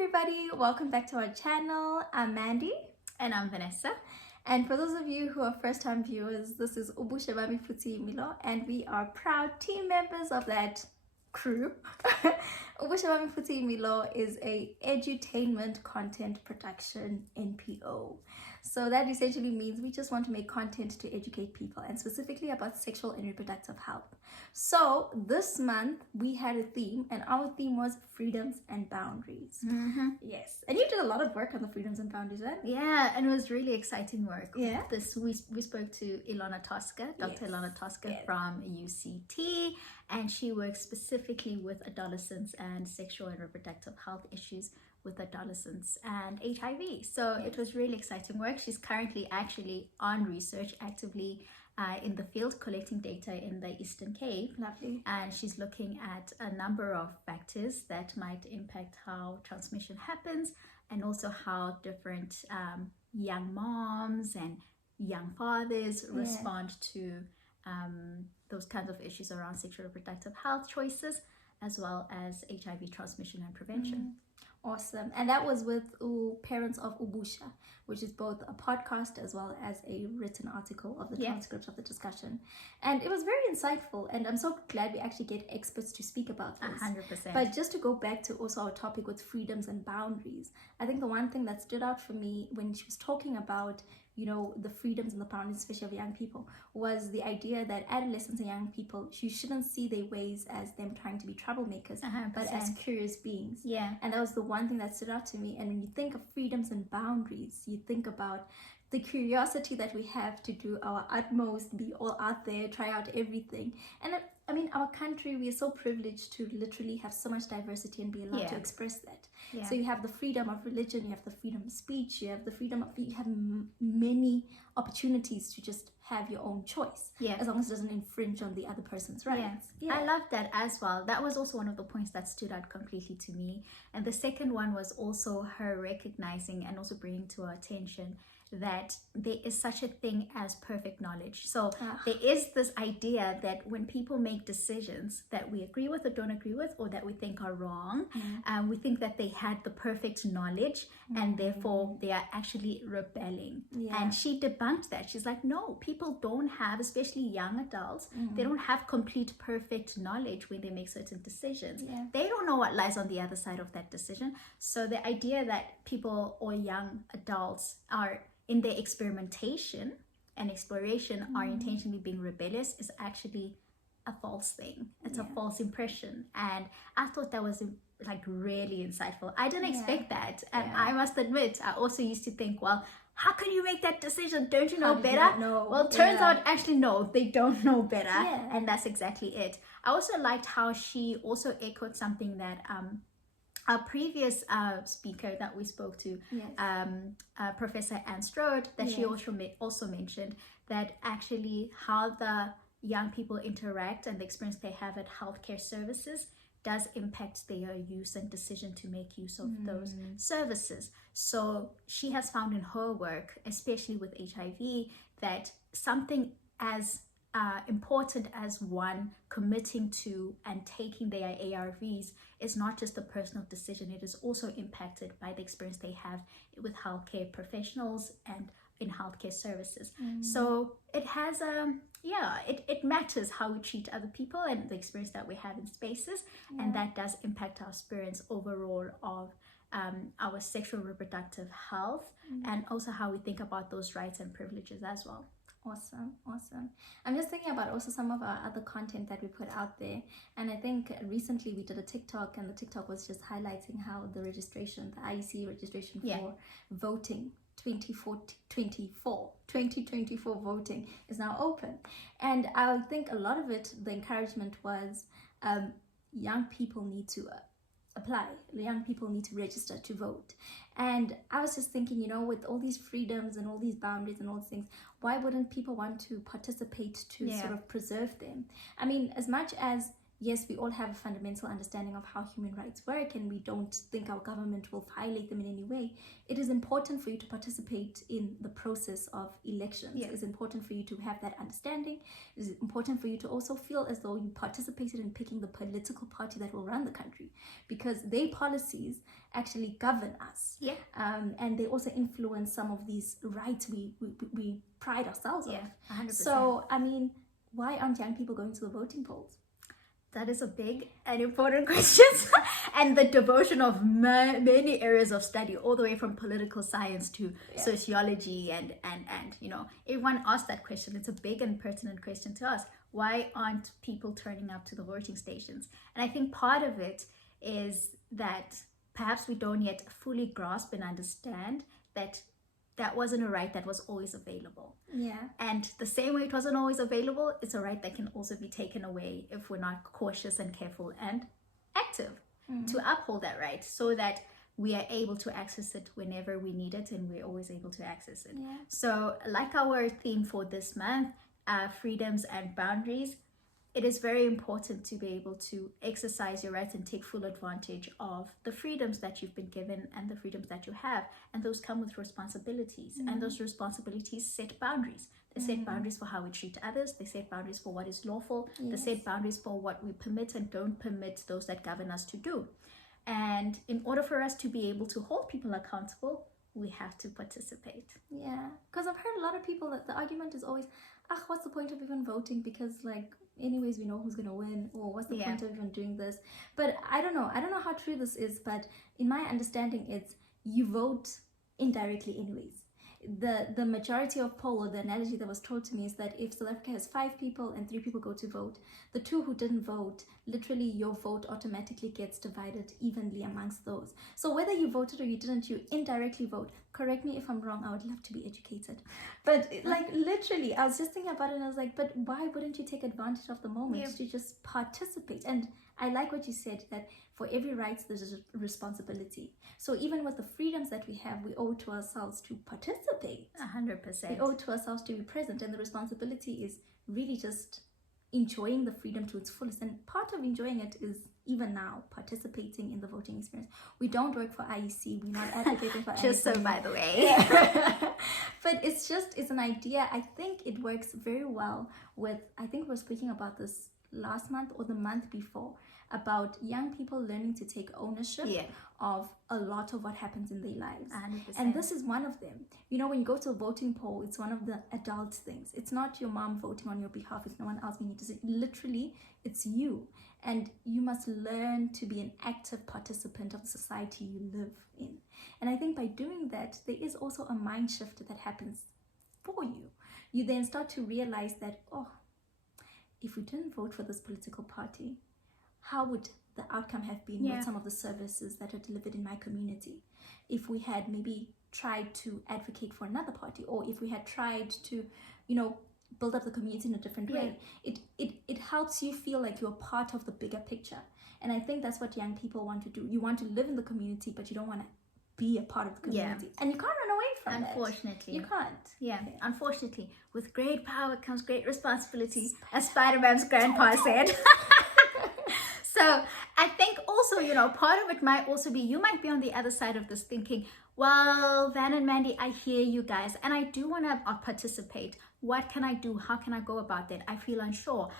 everybody, welcome back to our channel. I'm Mandy. And I'm Vanessa. And for those of you who are first-time viewers, this is Ubusha Bami Futi Milo, and we are proud team members of that crew. Ubusha Bami Futi Milo is a edutainment content production NPO. So that essentially means we just want to make content to educate people, and specifically about sexual and reproductive health. So this month we had a theme, and our theme was freedoms and boundaries. Yes, and you did a lot of work on the freedoms and boundaries, right? Yeah, and it was really exciting work. Yeah. We spoke to Ilona Tosca, Dr. Yes. Ilona Tosca Yes. from UCT, and she works specifically with adolescents and sexual and reproductive health issues with adolescents and HIV. So Yes. it was really exciting work. She's currently actually on research actively in the field, collecting data in the Eastern Cape. Lovely. And she's looking at a number of factors that might impact how transmission happens, and also how different young moms and young fathers respond to those kinds of issues around sexual reproductive health choices, as well as HIV transmission and prevention. Awesome. And that was with Parents of Ubusha, which is both a podcast as well as a written article of the transcript of the discussion. And it was very insightful, and I'm so glad we actually get experts to speak about this. 100%. But just to go back to also our topic with freedoms and boundaries, I think the one thing that stood out for me when she was talking about, you know, the freedoms and the boundaries, especially of young people, was the idea that adolescents and young people, you shouldn't see their ways as them trying to be troublemakers, 100%. but as curious beings. Yeah. And that was the one thing that stood out to me. And when you think of freedoms and boundaries, you think about the curiosity that we have to do our utmost, be all out there, try out everything. And I mean, our country, we are so privileged to literally have so much diversity and be allowed to express that. Yeah. So you have the freedom of religion, you have the freedom of speech, you have the freedom of, you have many opportunities to just have your own choice, as long as it doesn't infringe on the other person's rights. I love that as well. That was also one of the points that stood out completely to me. And the second one was also her recognizing and also bringing to our attention that there is such a thing as perfect knowledge. So there is this idea that when people make decisions that we agree with or don't agree with, or that we think are wrong, we think that they had the perfect knowledge, and therefore they are actually rebelling. And she debunked that. She's like, no, people don't have, especially young adults, they don't have complete perfect knowledge when they make certain decisions. They don't know what lies on the other side of that decision. So the idea that people or young adults are in their experimentation and exploration are intentionally being rebellious is actually a false thing. It's a false impression. And I thought that was like really insightful. I didn't expect that. And I must admit, I also used to think, well, how can you make that decision? Don't you know better? Well, turns out actually no, they don't know better. And that's exactly it. I also liked how she also echoed something that our previous speaker that we spoke to, Professor Anne Strode, that she also mentioned, that actually how the young people interact and the experience they have at healthcare services does impact their use and decision to make use of those services. So she has found in her work, especially with HIV, that something as important as one committing to and taking their ARVs is not just a personal decision. It is also impacted by the experience they have with healthcare professionals and in healthcare services. So it has it matters how we treat other people and the experience that we have in spaces, and that does impact our experience overall of our sexual reproductive health, and also how we think about those rights and privileges as well. Awesome. I'm just thinking about also some of our other content that we put out there, and I think recently we did a TikTok, and the TikTok was just highlighting how the registration, the IEC registration for voting 2024 voting is now open. And I think a lot of it, the encouragement was young people need to apply, young people need to register to vote. And I was just thinking, you know, with all these freedoms and all these boundaries and all these things, why wouldn't people want to participate to sort of preserve them? I mean, as much as yes, we all have a fundamental understanding of how human rights work and we don't think our government will violate them in any way, it is important for you to participate in the process of elections. Yeah. It's important for you to have that understanding. It's important for you to also feel as though you participated in picking the political party that will run the country, because their policies actually govern us. Yeah. And they also influence some of these rights we pride ourselves Yeah, on. 100%. So, I mean, why aren't young people going to the voting polls? That is a big and important question. And the devotion of many areas of study, all the way from political science to sociology and you know, everyone asked that question. It's a big and pertinent question to ask. Why aren't people turning up to the voting stations? And I think part of it is that perhaps we don't yet fully grasp and understand that that wasn't a right that was always available. Yeah. And the same way it wasn't always available, it's a right that can also be taken away if we're not cautious and careful and active to uphold that right, so that we are able to access it whenever we need it, and we're always able to access it. Yeah. So like our theme for this month, freedoms and boundaries, it is very important to be able to exercise your rights and take full advantage of the freedoms that you've been given and the freedoms that you have. And those come with responsibilities. And those responsibilities set boundaries. They set boundaries for how we treat others. They set boundaries for what is lawful. They set boundaries for what we permit and don't permit those that govern us to do. And in order for us to be able to hold people accountable, we have to participate. Yeah, because I've heard a lot of people that the argument is always, what's the point of even voting? Because like, anyways, we know who's gonna win, or what's the point of even doing this? But I don't know how true this is, but in my understanding, it's you vote indirectly anyways. The majority of poll, or the analogy that was told to me, is that if South Africa has 5 people and 3 people go to vote, the 2 who didn't vote, literally your vote automatically gets divided evenly amongst those. So whether you voted or you didn't, you indirectly vote. Correct me if I'm wrong, I would love to be educated. But like literally, I was just thinking about it and I was like, but why wouldn't you take advantage of the moment to just participate? And I like what you said, that for every right there's a responsibility. So even with the freedoms that we have, we owe to ourselves to participate. 100%. We owe to ourselves to be present, and the responsibility is really just enjoying the freedom to its fullest. And part of enjoying it is even now participating in the voting experience. We don't work for IEC, we're not advocating for Just IEC. so by the way. But it's an idea. I think it works very well with, I think we were speaking about this last month or the month before, about young people learning to take ownership of a lot of what happens in their lives. 100%. And this is one of them. You know, when you go to a voting poll, it's one of the adult things. It's not your mom voting on your behalf. It's no one else being it. Literally, it's you. And you must learn to be an active participant of the society you live in. And I think by doing that, there is also a mind shift that happens for you. You then start to realize that, if we didn't vote for this political party, how would the outcome have been with some of the services that are delivered in my community? If we had maybe tried to advocate for another party, or if we had tried to, build up the community in a different way, it helps you feel like you're part of the bigger picture. And I think that's what young people want to do. You want to live in the community, but you don't want to be a part of the community. And you can't run away from that. Unfortunately. You can't. Yeah, unfortunately. With great power comes great responsibility, as Spider-Man's grandpa said. So I think also, part of it might also be, you might be on the other side of this thinking, well, Van and Mandy, I hear you guys, and I do want to participate. What can I do? How can I go about that? I feel unsure.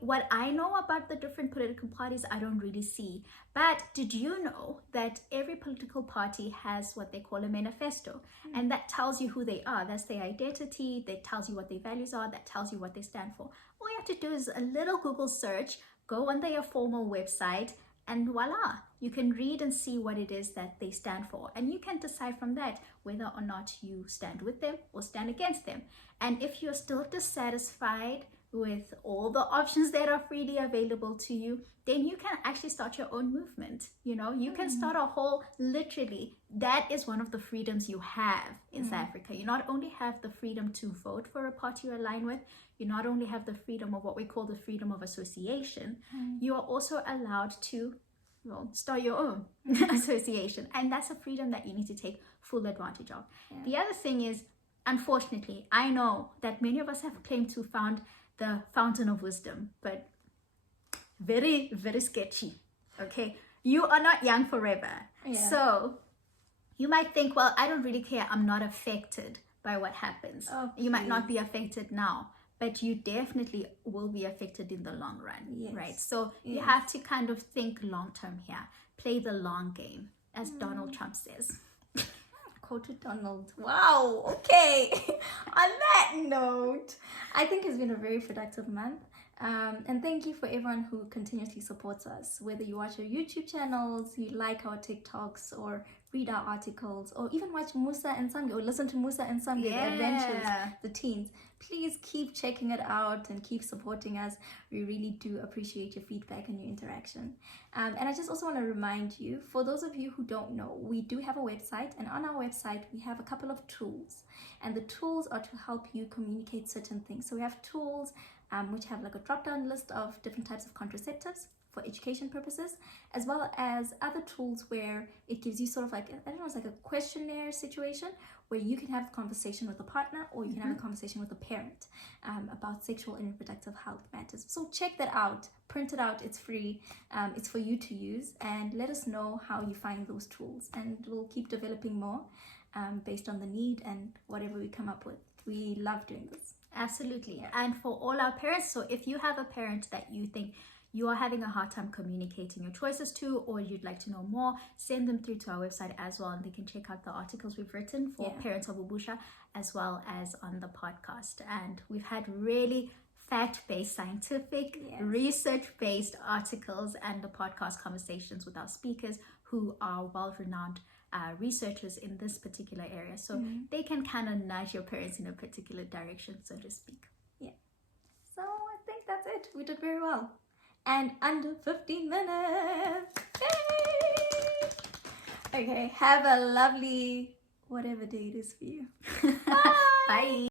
What I know about the different political parties, I don't really see. But did you know that every political party has what they call a manifesto? And that tells you who they are. That's their identity. That tells you what their values are. That tells you what they stand for. All you have to do is a little Google search, go on their formal website, and voila, you can read and see what it is that they stand for. And you can decide from that whether or not you stand with them or stand against them. And if you're still dissatisfied with all the options that are freely available to you, then you can actually start your own movement. You can start a whole, literally, that is one of the freedoms you have in South Africa. You not only have the freedom to vote for a party you align with, you not only have the freedom of what we call the freedom of association, you are also allowed to start your own association. And that's a freedom that you need to take full advantage of. The other thing is, unfortunately, I know that many of us have claimed to found the fountain of wisdom, but very, very sketchy. Okay, you are not young forever. Yeah. So you might think, well, I don't really care. I'm not affected by what happens. Oh, you might not be affected now, but you definitely will be affected in the long run, Yes. right? So you Yes. have to kind of think long term here. Play the long game, as Donald Trump says. Quote to Donald. Wow. Okay. On that note, I think it's been a very productive month. And thank you for everyone who continuously supports us. Whether you watch our YouTube channels, you like our TikToks, or read our articles, or even watch Musa and Samge, or listen to Musa and Samge, the adventures, the teens. Please keep checking it out and keep supporting us. We really do appreciate your feedback and your interaction. And I just also want to remind you, for those of you who don't know, we do have a website, and on our website we have a couple of tools, and the tools are to help you communicate certain things. So we have tools which have like a drop-down list of different types of contraceptives for education purposes, as well as other tools where it gives you sort of like, I don't know, it's like a questionnaire situation where you can have a conversation with a partner, or you can have a conversation with a parent about sexual and reproductive health matters. So check that out, print it out, it's free, it's for you to use, and let us know how you find those tools, and we'll keep developing more based on the need and whatever we come up with. We love doing this. Absolutely. And for all our parents, so if you have a parent that you think you are having a hard time communicating your choices to, or you'd like to know more, send them through to our website as well, and they can check out the articles we've written for Parents of Ubusha, as well as on the podcast. And we've had really fact-based, scientific, research-based articles and the podcast conversations with our speakers who are well-renowned researchers in this particular area, so they can kind of nudge your parents in a particular direction, so to speak. Yeah. So I think that's it. We did very well. And under 15 minutes. Yay! Okay, have a lovely whatever day it is for you. Bye. Bye.